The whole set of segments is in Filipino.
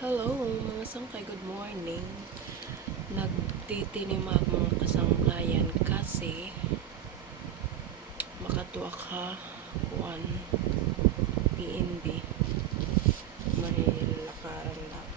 Hello, mga sangkay, good morning. Nagtitinimag mga kasangkayan kasi makatuwa ka kuan PNB manilakaran lang.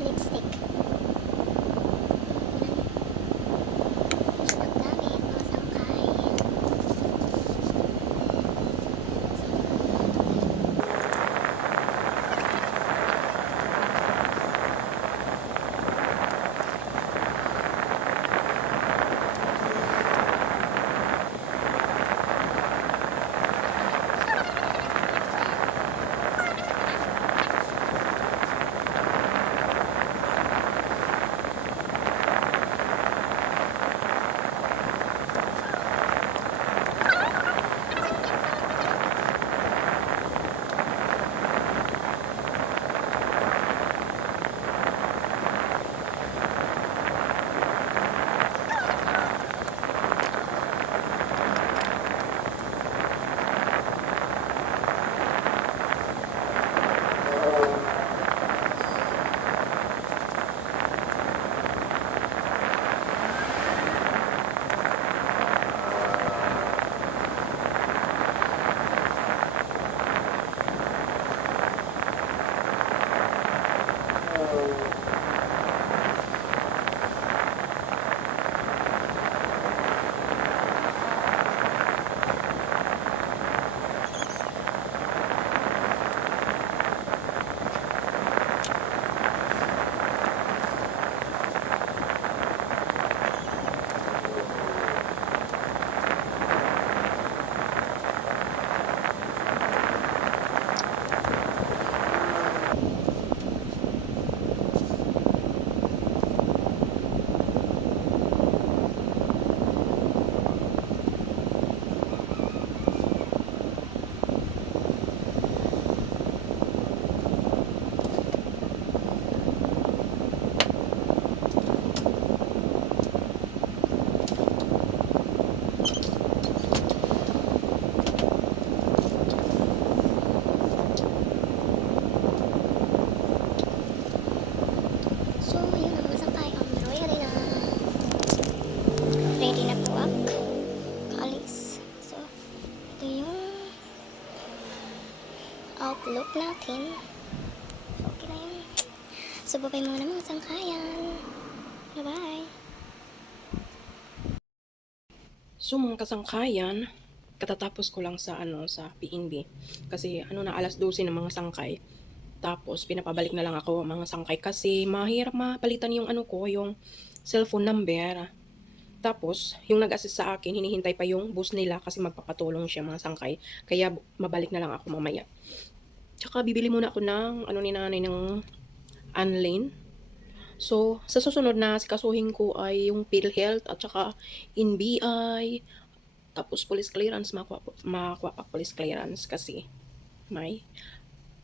Lipstick. Paggamit, mga sangkay. So, yun ang mga sangkay. Ready na. Ready na po ang kaalis. So, ito yung outlook natin. Okay na yun. So, babay muna mga sangkayan. Bye-bye. So mga kasangkayan, katatapos ko lang sa sa PNB kasi na alas 12 ng mga sangkay. Tapos pinapabalik na lang ako mga sangkay kasi mahirap mapalitan yung yung cellphone number. Tapos, yung nag-assist sa akin, hinihintay pa yung bus nila kasi magpapatulong siya mga sangkay. Kaya mabalik na lang ako mamaya. Tsaka bibili muna ako ng ni nanay ng Anlin. So, sa susunod na sikasuhin ko ay yung PhilHealth at saka NBI, tapos police clearance, makuha pa police clearance kasi may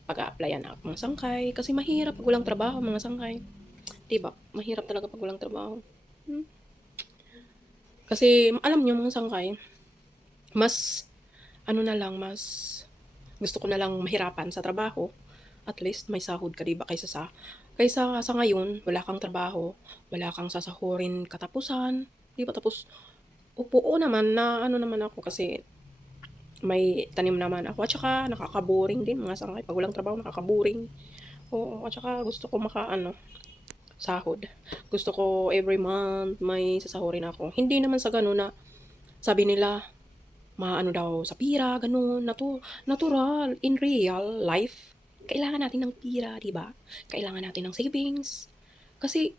pag-a-applyan na ako mga sangkay. Kasi mahirap pag walang trabaho mga sangkay. 'Di ba? Mahirap talaga pag walang trabaho. Kasi alam niyo mga sangkay, mas ano na lang, mas gusto ko na lang mahirapan sa trabaho. At least may sahod ka 'di ba kaysa sa ngayon wala kang trabaho, wala kang sasahurin katapusan, 'di ba? Tapos oo naman na ano naman ako kasi may tanim naman ako at saka nakaka-boring din mga sangkay 'pag walang trabaho nakaka-boring. Oo, at saka gusto ko maka-ano, sahod. Gusto ko every month may sasahurin ako. Hindi naman sa gano'n na sabi nila maano daw sa pira, gano'n, natural in real life. Kailangan natin ng pira, 'di ba? Kailangan natin ng savings. Kasi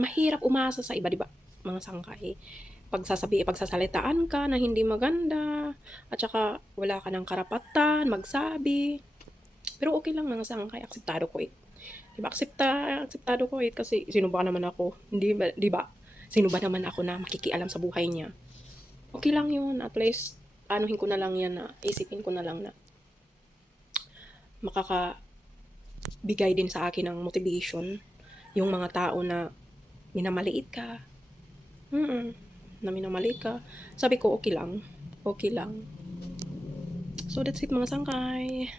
mahirap umasa sa iba, 'di ba, mga sangkay. Pagsasalitaan ka na hindi maganda at saka wala ka ng karapatan magsabi. Pero okey lang mga sangkay, akseptado ko, 'di ba, akseptado ko, kasi sino ba naman ako, hindi ba 'di ba? Sino ba naman ako na makikialam sa buhay niya? Okey lang 'yun, at least aanuhin ko na lang 'yan na isipin ko na lang na makakabigay din sa akin ng motivation yung mga tao na minamaliit ka, na minamaliit ka. Sabi ko okey lang, okey lang. So that's it mga sangkay.